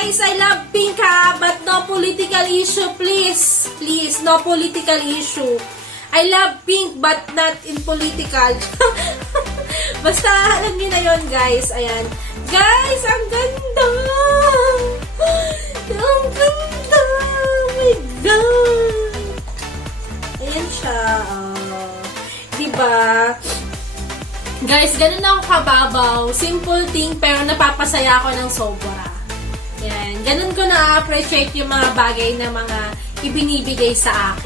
Guys, I love pink ha, but no political issue, please. Please, no political issue. I love pink, but not in political. Basta, alam niyo na yun, guys. Ayan. Guys, ang ganda! Ang ganda! Oh my God! Ayan siya. Diba? Guys, ganun ako kababaw. Simple thing, pero napapasaya ako ng sobra. Yan. Ganun ko na-appreciate yung mga bagay na mga ibinibigay sa akin.